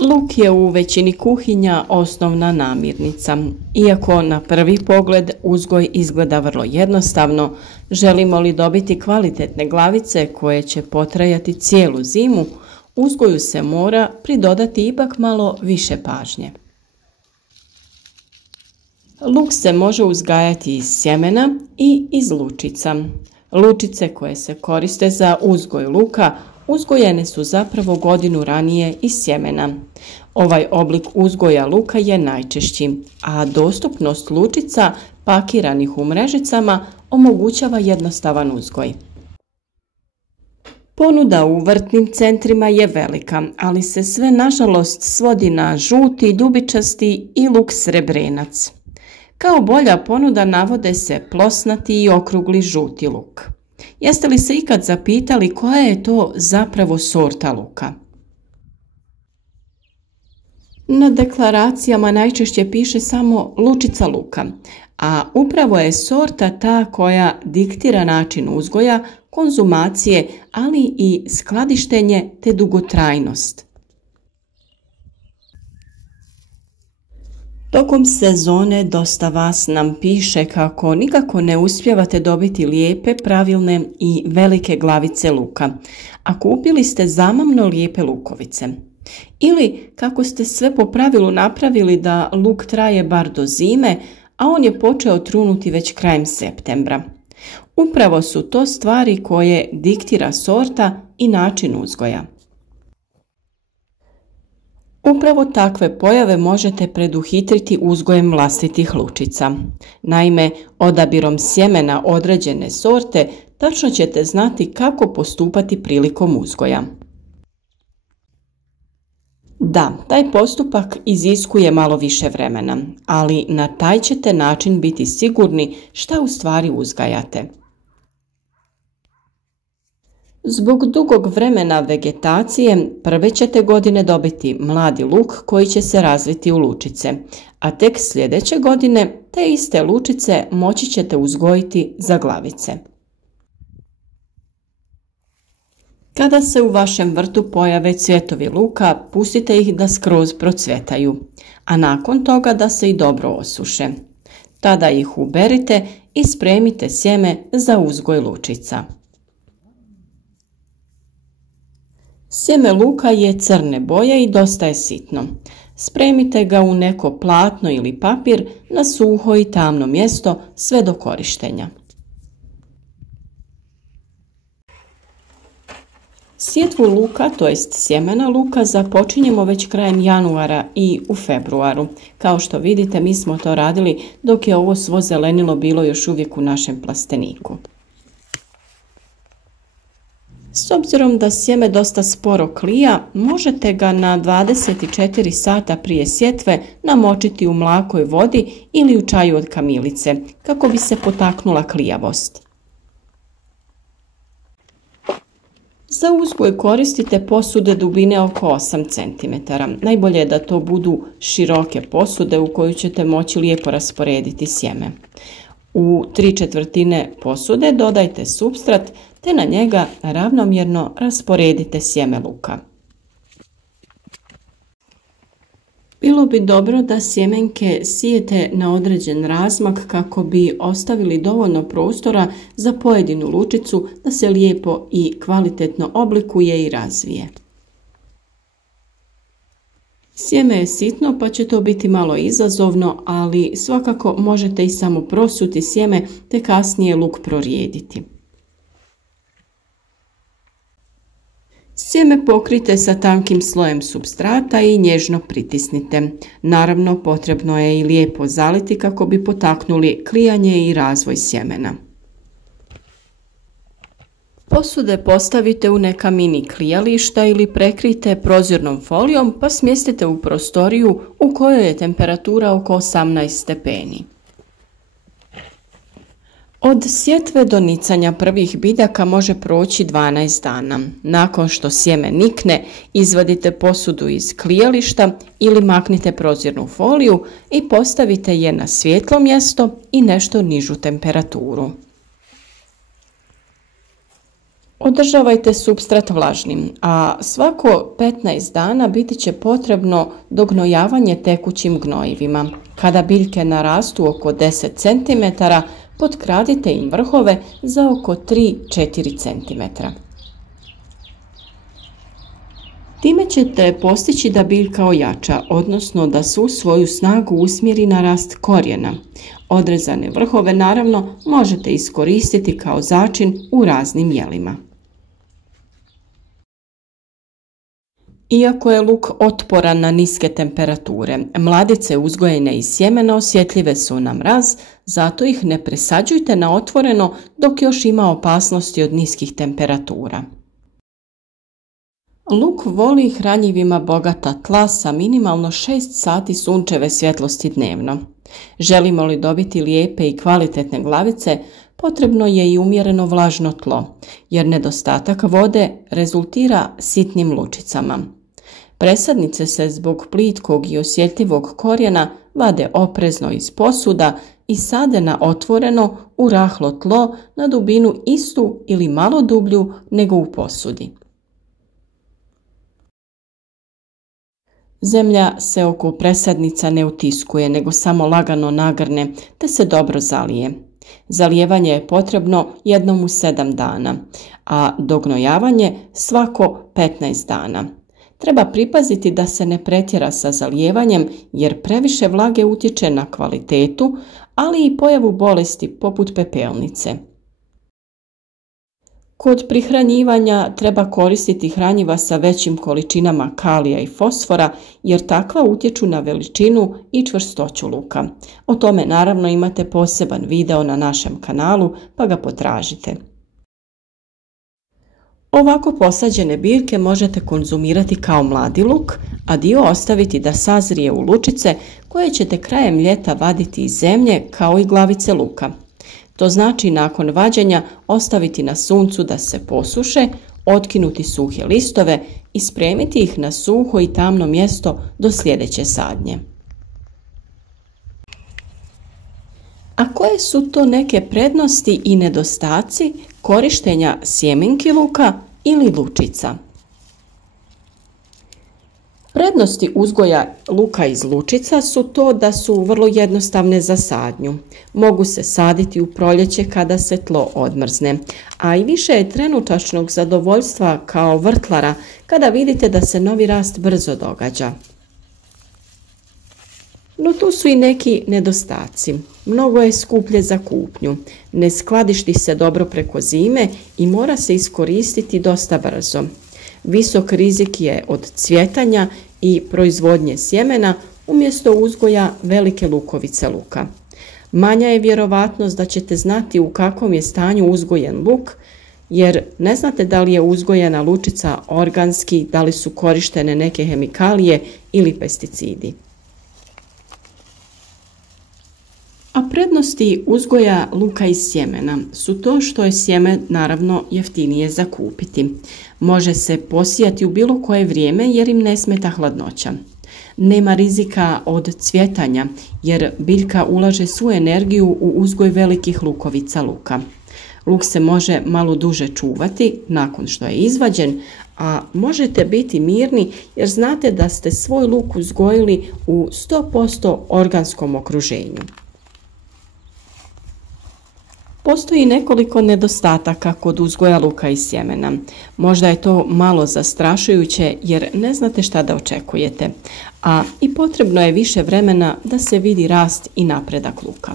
Luk je u većini kuhinja osnovna namirnica. Iako na prvi pogled uzgoj izgleda vrlo jednostavno, želimo li dobiti kvalitetne glavice koje će potrajati cijelu zimu, uzgoju se mora pridodati ipak malo više pažnje. Luk se može uzgajati iz sjemena i iz lučica. Lučice koje se koriste za uzgoj luka uzgojene su zapravo godinu ranije iz sjemena. Ovaj oblik uzgoja luka je najčešći, a dostupnost lučica pakiranih u mrežicama omogućava jednostavan uzgoj. Ponuda u vrtnim centrima je velika, ali se sve nažalost svodi na žuti, dubičasti i luk srebrenac. Kao bolja ponuda navode se plosnati i okrugli žuti luk. Jeste li se ikad zapitali koja je to zapravo sorta luka? Na deklaracijama najčešće piše samo lučica luka, a upravo je sorta ta koja diktira način uzgoja, konzumacije, ali i skladištenje te dugotrajnost. Tokom sezone dosta vas nam piše kako nikako ne uspijevate dobiti lijepe, pravilne i velike glavice luka, a kupili ste zamamno lijepe lukovice. Ili kako ste sve po pravilu napravili da luk traje bar do zime, a on je počeo trunuti već krajem septembra. Upravo su to stvari koje diktira sorta i način uzgoja. Upravo takve pojave možete preduhitriti uzgojem vlastitih lučica. Naime, odabirom sjemena određene sorte tačno ćete znati kako postupati prilikom uzgoja. Da, taj postupak iziskuje malo više vremena, ali na taj ćete način biti sigurni šta u stvari uzgajate. Zbog dugog vremena vegetacije prve ćete godine dobiti mladi luk koji će se razviti u lučice, a tek sljedeće godine te iste lučice moći ćete uzgojiti za glavice. Kada se u vašem vrtu pojave cvjetovi luka, pustite ih da skroz procvjetaju, a nakon toga da se i dobro osuše. Tada ih uberite i spremite sjeme za uzgoj lučica. Sjeme luka je crne boje i dosta je sitno. Spremite ga u neko platno ili papir na suho i tamno mjesto sve do korištenja. Sjetvu luka, to jest sjemena luka, započinjemo već krajem januara i u februaru. Kao što vidite, mi smo to radili dok je ovo svo zelenilo bilo još uvijek u našem plasteniku. S obzirom da sjeme dosta sporo klija, možete ga na 24 sata prije sjetve namočiti u mlakoj vodi ili u čaju od kamilice, kako bi se potaknula klijavost. Za uzgoj koristite posude dubine oko 8 cm. Najbolje je da to budu široke posude u koju ćete moći lijepo rasporediti sjeme. U 3/4 posude dodajte supstrat te na njega ravnomjerno rasporedite sjeme luka. Bilo bi dobro da sjemenke sijete na određen razmak kako bi ostavili dovoljno prostora za pojedinu lučicu da se lijepo i kvalitetno oblikuje i razvije. Sjeme je sitno pa će to biti malo izazovno, ali svakako možete i samo prosuti sjeme te kasnije luk prorijediti. Sjeme pokrijte sa tankim slojem supstrata i nježno pritisnite. Naravno, potrebno je i lijepo zaliti kako bi potaknuli klijanje i razvoj sjemena. Posude postavite u neka mini klijališta ili prekrijte prozirnom folijom pa smjestite u prostoriju u kojoj je temperatura oko 18 stepeni. Od sjetve do nicanja prvih biljaka može proći 12 dana. Nakon što sjeme nikne, izvadite posudu iz klijališta ili maknite prozirnu foliju i postavite je na svjetlo mjesto i nešto nižu temperaturu. Održavajte supstrat vlažnim, a svako 15 dana biti će potrebno dognojavanje tekućim gnojivima. Kada biljke narastu oko 10 cm, potkradite im vrhove za oko 3-4 cm. Time ćete postići da biljka ojača, odnosno da svu svoju snagu usmjeri na rast korijena. Odrezane vrhove naravno možete iskoristiti kao začin u raznim jelima. Iako je luk otporan na niske temperature, mladice uzgojene iz sjemena osjetljive su na mraz, zato ih ne presađujte na otvoreno dok još ima opasnosti od niskih temperatura. Luk voli hranjivima bogata tla sa minimalno 6 sati sunčeve svjetlosti dnevno. Želimo li dobiti lijepe i kvalitetne glavice, potrebno je i umjereno vlažno tlo, jer nedostatak vode rezultira sitnim lučicama. Presadnice se zbog plitkog i osjetljivog korijena vade oprezno iz posuda i sade na otvoreno u rahlo tlo na dubinu istu ili malo dublju nego u posudi. Zemlja se oko presadnica ne utiskuje, nego samo lagano nagrne te se dobro zalije. Zalijevanje je potrebno jednom u 7 dana, a dognojavanje svako 15 dana. Treba pripaziti da se ne pretjera sa zalijevanjem jer previše vlage utječe na kvalitetu, ali i pojavu bolesti poput pepelnice. Kod prihranjivanja treba koristiti hranjiva sa većim količinama kalija i fosfora jer takva utječu na veličinu i čvrstoću luka. O tome naravno imate poseban video na našem kanalu pa ga potražite. Ovako posađene biljke možete konzumirati kao mladi luk, a dio ostaviti da sazrije u lučice koje ćete krajem ljeta vaditi iz zemlje kao i glavice luka. To znači nakon vađenja ostaviti na suncu da se posuše, otkinuti suhe listove i spremiti ih na suho i tamno mjesto do sljedeće sadnje. A koje su to neke prednosti i nedostaci korištenja sjemenki luka ili lučica? Prednosti uzgoja luka iz lučica su to da su vrlo jednostavne za sadnju. Mogu se saditi u proljeće kada se tlo odmrzne, a i više je trenutačnog zadovoljstva kao vrtlara kada vidite da se novi rast brzo događa. No tu su i neki nedostaci. Mnogo je skuplje za kupnju, ne skladišti se dobro preko zime i mora se iskoristiti dosta brzo. Visok rizik je od cvjetanja i proizvodnje sjemena umjesto uzgoja velike lukovice luka. Manja je vjerovatnost da ćete znati u kakvom je stanju uzgojen luk, jer ne znate da li je uzgojena lučica organski, da li su korištene neke hemikalije ili pesticidi. A prednosti uzgoja luka iz sjemena su to što je sjeme naravno jeftinije za kupiti. Može se posijati u bilo koje vrijeme jer im ne smeta hladnoća. Nema rizika od cvjetanja jer biljka ulaže svu energiju u uzgoj velikih lukovica luka. Luk se može malo duže čuvati nakon što je izvađen, a možete biti mirni jer znate da ste svoj luk uzgojili u 100% organskom okruženju. Postoji nekoliko nedostataka kod uzgoja luka iz sjemena. Možda je to malo zastrašujuće jer ne znate šta da očekujete, a i potrebno je više vremena da se vidi rast i napredak luka.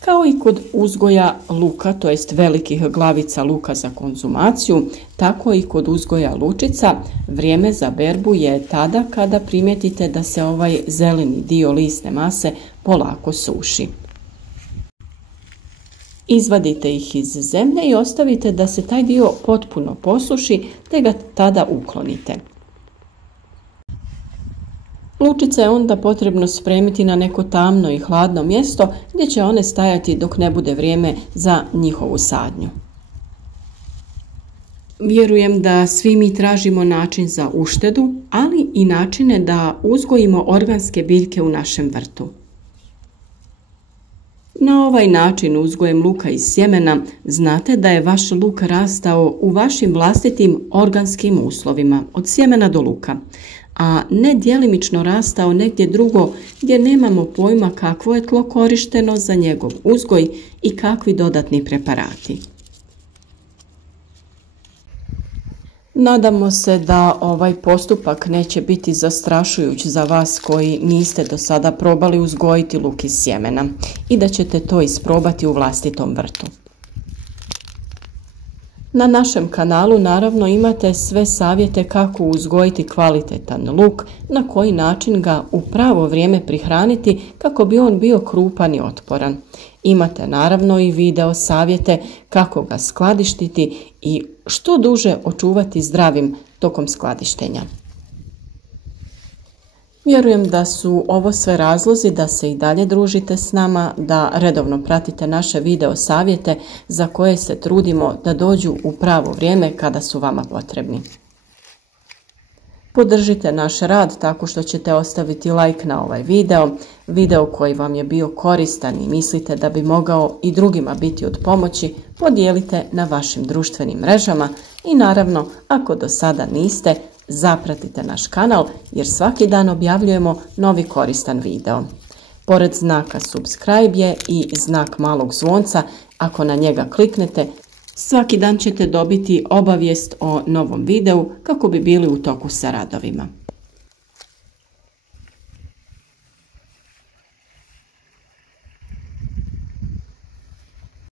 Kao i kod uzgoja luka, to jest velikih glavica luka za konzumaciju, tako i kod uzgoja lučica, vrijeme za berbu je tada kada primijetite da se ovaj zeleni dio lisne mase polako suši. Izvadite ih iz zemlje i ostavite da se taj dio potpuno posuši te ga tada uklonite. Lučice je onda potrebno spremiti na neko tamno i hladno mjesto gdje će one stajati dok ne bude vrijeme za njihovu sadnju. Vjerujem da svi mi tražimo način za uštedu, ali i načine da uzgojimo organske biljke u našem vrtu. Na ovaj način uzgojem luka iz sjemena znate da je vaš luk rastao u vašim vlastitim organskim uslovima, od sjemena do luka, a ne djelimično rastao negdje drugo gdje nemamo pojma kakvo je tlo korišteno za njegov uzgoj i kakvi dodatni preparati. Nadamo se da ovaj postupak neće biti zastrašujuć za vas koji niste do sada probali uzgojiti luk iz sjemena i da ćete to isprobati u vlastitom vrtu. Na našem kanalu naravno imate sve savjete kako uzgojiti kvalitetan luk, na koji način ga u pravo vrijeme prihraniti kako bi on bio krupan i otporan. Imate naravno i video savjete kako ga skladištiti i što duže očuvati zdravim tokom skladištenja. Vjerujem da su ovo sve razlozi da se i dalje družite s nama, da redovno pratite naše video savjete za koje se trudimo da dođu u pravo vrijeme kada su vama potrebni. Podržite naš rad tako što ćete ostaviti like na ovaj video koji vam je bio koristan i mislite da bi mogao i drugima biti od pomoći, podijelite na vašim društvenim mrežama i naravno, ako do sada niste, zapratite naš kanal jer svaki dan objavljujemo novi koristan video. Pored znaka subscribe je i znak malog zvonca, ako na njega kliknete, svaki dan ćete dobiti obavijest o novom videu kako bi bili u toku sa radovima.